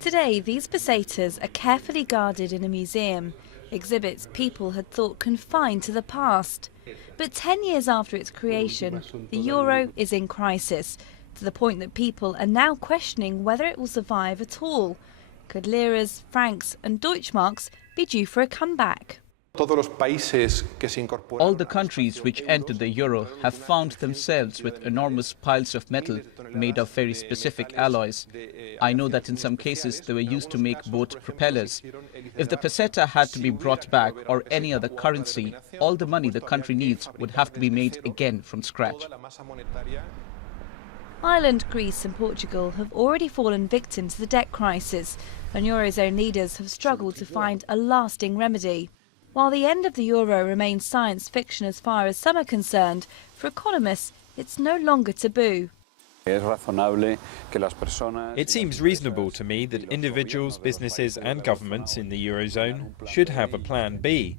Today, these pesetas are carefully guarded in a museum, exhibits people had thought confined to the past. But 10 years after its creation, the euro is in crisis, to the point that people are now questioning whether it will survive at all. Could liras, francs and Deutschmarks be due for a comeback? All the countries which entered the euro have found themselves with enormous piles of metal made of very specific alloys. I know that in some cases they were used to make boat propellers. If the peseta had to be brought back or any other currency, all the money the country needs would have to be made again from scratch. Ireland, Greece and Portugal have already fallen victim to the debt crisis, and Eurozone leaders have struggled to find a lasting remedy. While the end of the euro remains science fiction as far as some are concerned, for economists it's no longer taboo. It seems reasonable to me that individuals, businesses and governments in the Eurozone should have a plan B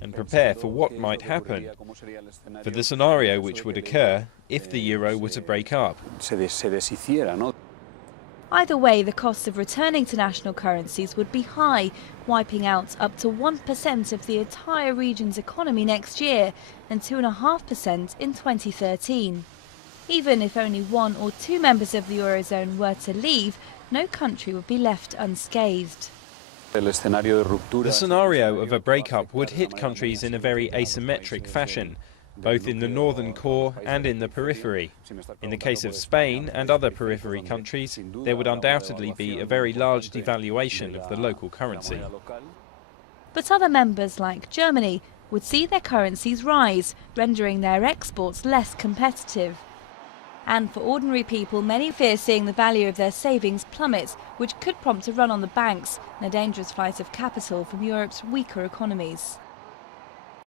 and prepare for what might happen, for the scenario which would occur if the euro were to break up. Either way, the costs of returning to national currencies would be high, wiping out up to 1% of the entire region's economy next year and 2.5% in 2013. Even if only one or two members of the Eurozone were to leave, no country would be left unscathed. The scenario of a breakup would hit countries in a very asymmetric fashion, both in the northern core and in the periphery. In the case of Spain and other periphery countries, there would undoubtedly be a very large devaluation of the local currency. But other members, like Germany, would see their currencies rise, rendering their exports less competitive. And for ordinary people, many fear seeing the value of their savings plummet, which could prompt a run on the banks and a dangerous flight of capital from Europe's weaker economies.